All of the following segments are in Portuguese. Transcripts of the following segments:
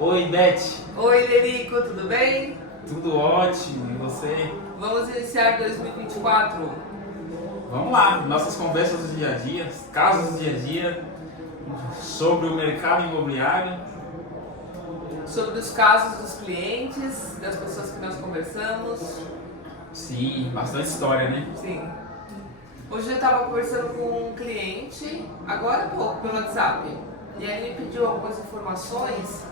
Oi, Beth. Oi, Lerico, tudo bem? Tudo ótimo, e você? Vamos iniciar 2024. Vamos lá, nossas conversas do dia a dia, casos do dia a dia, sobre o mercado imobiliário. Sobre os casos dos clientes, das pessoas que nós conversamos. Sim, bastante história, né? Sim. Hoje eu estava conversando com um cliente, agora há pouco, pelo WhatsApp. E aí ele me pediu algumas informações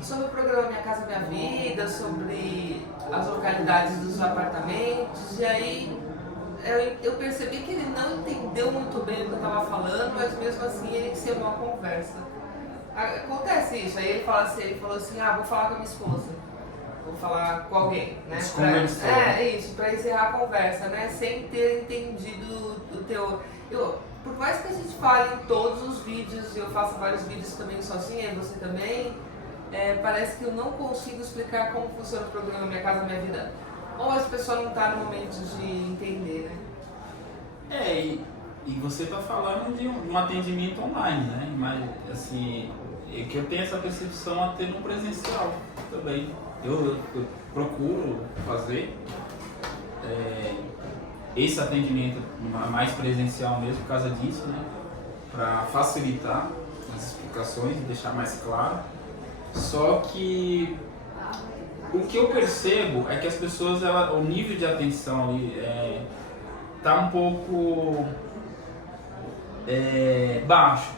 sobre o programa Minha Casa Minha Vida, sobre as localidades dos apartamentos. E aí eu percebi que ele não entendeu muito bem o que eu estava falando, mas mesmo assim ele quis ter uma conversa. Acontece isso, aí ele falou assim, vou falar com a minha esposa, vou falar com alguém, né? Pra encerrar a conversa, né? Sem ter entendido o teu. Por mais que a gente fale em todos os vídeos, eu faço vários vídeos também sozinha, e você também, parece que eu não consigo explicar como funciona o programa Minha Casa Minha Vida. Ou as pessoas não estão no momento de entender, né? E você está falando de um atendimento online, né? Mas, assim, é que eu tenho essa percepção até no presencial também. Eu procuro fazer esse atendimento mais presencial mesmo por causa disso, né? Para facilitar as explicações e deixar mais claro. Só que o que eu percebo é que as pessoas, o nível de atenção ali tá um pouco baixo.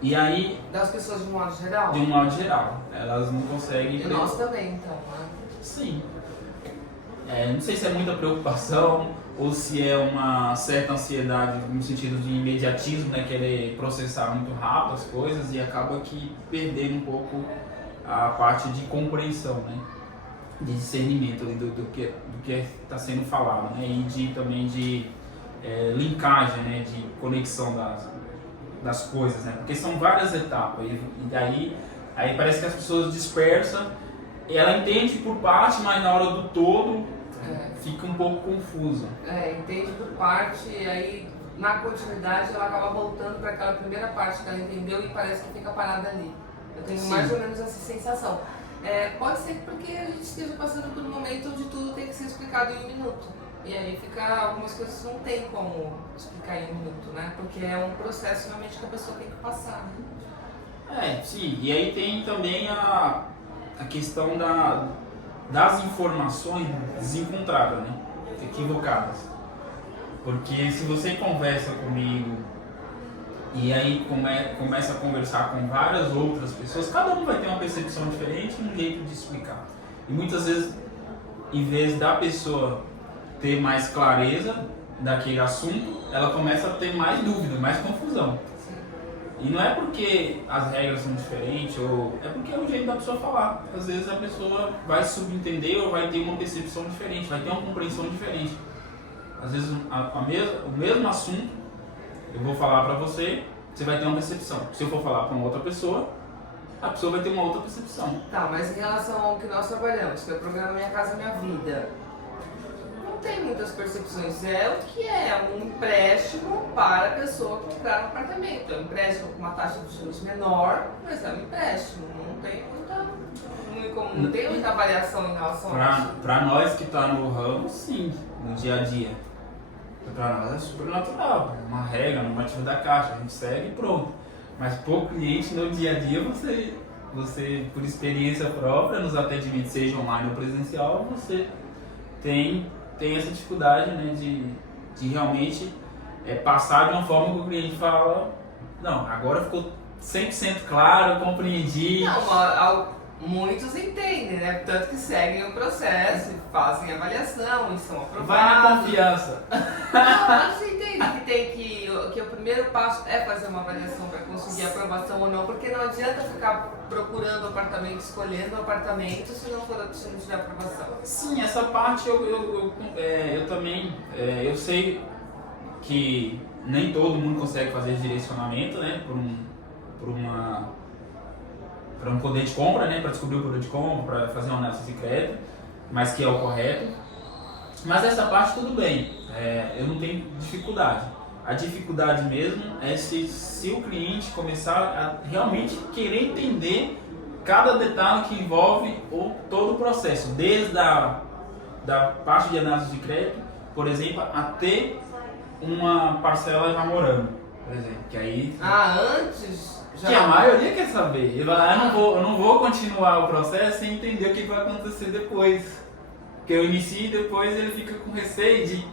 E aí, das pessoas de um modo geral? de um modo geral, elas não conseguem... E nós também, então, né? Sim. Não sei se é muita preocupação ou se é uma certa ansiedade no sentido de imediatismo, né? Querer processar muito rápido as coisas e acaba que perdendo um pouco a parte de compreensão, né? De discernimento ali do que está sendo falado, né? E também de linkagem, né? De conexão das coisas, né? Porque são várias etapas e daí aí parece que as pessoas dispersam, ela entende por parte, mas na hora do todo fica um pouco confusa. Entende por parte e aí na continuidade ela acaba voltando para aquela primeira parte que ela entendeu e parece que fica parada ali. Eu tenho mais ou menos essa sensação. Pode ser porque a gente esteja passando por um momento onde tudo tem que ser explicado em um minuto. E aí algumas coisas não tem como explicar em um minuto, né? Porque é um processo realmente que a pessoa tem que passar. Sim. E aí tem também a questão das informações desencontradas, né? Equivocadas. Porque se você conversa comigo e aí começa a conversar com várias outras pessoas, cada um vai ter uma percepção diferente e um jeito de explicar. E muitas vezes, em vez da pessoa ter mais clareza daquele assunto, ela começa a ter mais dúvida, mais confusão. E não é porque as regras são diferentes, ou é porque é o jeito da pessoa falar. Às vezes a pessoa vai subentender ou vai ter uma percepção diferente, vai ter uma compreensão diferente. Às vezes o mesmo assunto, eu vou falar para você, você vai ter uma percepção. Se eu for falar para uma outra pessoa, a pessoa vai ter uma outra percepção. Tá, mas em relação ao que nós trabalhamos, que é o programa Minha Casa Minha Vida, não tem muitas percepções. É o que é um empréstimo para a pessoa comprar um apartamento. É um empréstimo com uma taxa de juros menor, mas é um empréstimo. Não tem muita variação em relação a isso. Para nós que tá no ramo, sim, no dia a dia. Para nós é super natural, é uma regra, normativa da Caixa, a gente segue e pronto. Mas para o cliente, no dia a dia, você, por experiência própria, nos atendimentos, seja online ou presencial, você tem essa dificuldade, né, de realmente passar de uma forma que o cliente fala, não, agora ficou 100% claro, compreendi. Não, muitos entendem, né? Tanto que seguem o processo, fazem avaliação e são aprovados. Vai na confiança. Não, você entende que o primeiro passo é fazer uma avaliação para conseguir aprovação ou não, porque não adianta ficar procurando apartamento, escolhendo apartamento se não tiver aprovação. Sim, essa parte eu também, eu sei que nem todo mundo consegue fazer esse direcionamento, né, para um poder de compra, né, para descobrir o poder de compra, para fazer uma análise de crédito, mas que é o correto. Mas essa parte tudo bem, eu não tenho dificuldade. A dificuldade mesmo é se o cliente começar a realmente querer entender cada detalhe que envolve todo o processo, desde da parte de análise de crédito, por exemplo, até uma parcela já morando, por exemplo, que aí... Antes? Já... Que a maioria quer saber. Eu não vou continuar o processo sem entender o que vai acontecer depois. Porque eu inicio e depois ele fica com receio de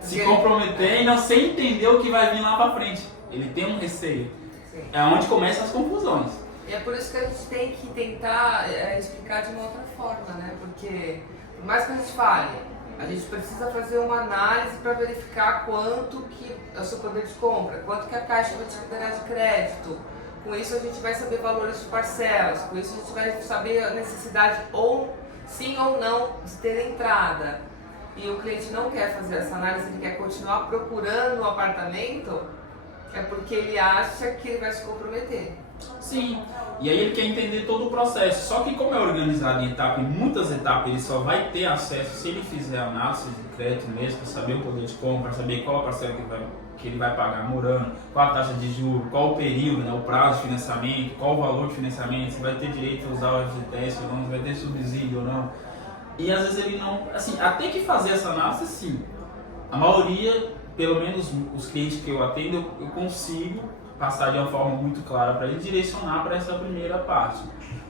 se comprometer e não sem entender o que vai vir lá pra frente. Ele tem um receio. Sim. É onde começam as confusões. E é por isso que a gente tem que tentar explicar de uma outra forma, né? Porque, por mais que a gente fale, a gente precisa fazer uma análise para verificar quanto que é o seu poder de compra, quanto que a Caixa vai te liberar de crédito. Com isso a gente vai saber valores de parcelas, com isso a gente vai saber a necessidade ou sim ou não de ter entrada. E o cliente não quer fazer essa análise, ele quer continuar procurando um apartamento, é porque ele acha que ele vai se comprometer. Sim, e aí ele quer entender todo o processo. Só que como é organizado em muitas etapas, ele só vai ter acesso se ele fizer análise de crédito mesmo, para saber o poder de compra, para saber qual a parcela que ele vai pagar morando, qual a taxa de juros, qual o período, né, o prazo de financiamento, qual o valor de financiamento, se vai ter direito a usar o FGTS ou não, se vai ter subsídio ou não. E às vezes ele não... Assim, até que fazer essa análise, sim. A maioria, pelo menos os clientes que eu atendo, eu consigo passar de uma forma muito clara para ele direcionar para essa primeira parte.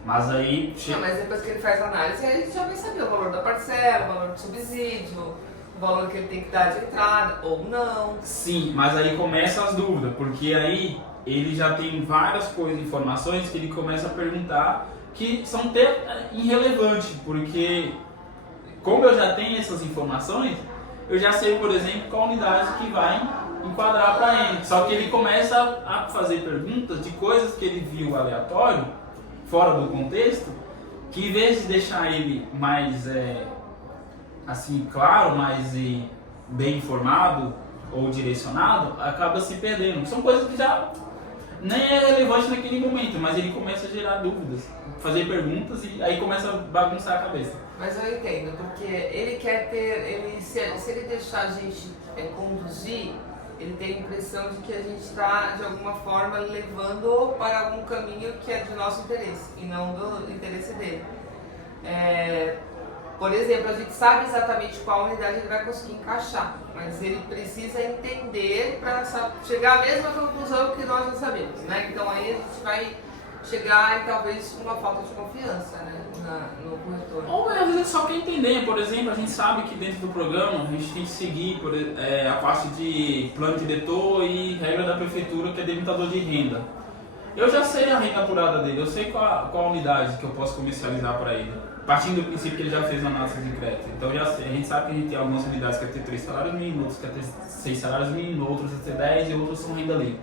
Mas aí... Não, mas depois que ele faz a análise, aí a gente já vai saber o valor da parcela, o valor do subsídio, o valor que ele tem que dar de entrada ou não. Sim, mas aí começam as dúvidas, porque aí ele já tem várias coisas, informações que ele começa a perguntar que são até irrelevantes, porque como eu já tenho essas informações, eu já sei, por exemplo, qual unidade que vai enquadrar para ele. Só que ele começa a fazer perguntas de coisas que ele viu aleatório, fora do contexto, que em vez de deixar ele mais assim, claro, mais bem informado ou direcionado, acaba se perdendo. São coisas que já nem é relevante naquele momento, mas ele começa a gerar dúvidas, fazer perguntas e aí começa a bagunçar a cabeça. Mas eu entendo, porque ele quer ter, se ele deixar a gente conduzir, ele tem a impressão de que a gente está, de alguma forma, levando para algum caminho que é de nosso interesse e não do interesse dele. Por exemplo, a gente sabe exatamente qual unidade ele vai conseguir encaixar, mas ele precisa entender para chegar à mesma conclusão que nós já sabemos, né? Então aí a gente vai chegar em talvez uma falta de confiança, né, no corretor. Ou às vezes só quer entender. Por exemplo, a gente sabe que dentro do programa a gente tem que seguir a parte de plano diretor e regra da prefeitura, que é delimitador de renda. Eu já sei a renda apurada dele, eu sei qual a unidade que eu posso comercializar para ele, partindo do princípio que ele já fez uma análise de crédito. Então já sei, a gente sabe que a gente tem algumas unidades que quer ter 3 salários mínimos, outras quer ter 6 salários mínimos, outras quer ter 10 e outras são renda livre.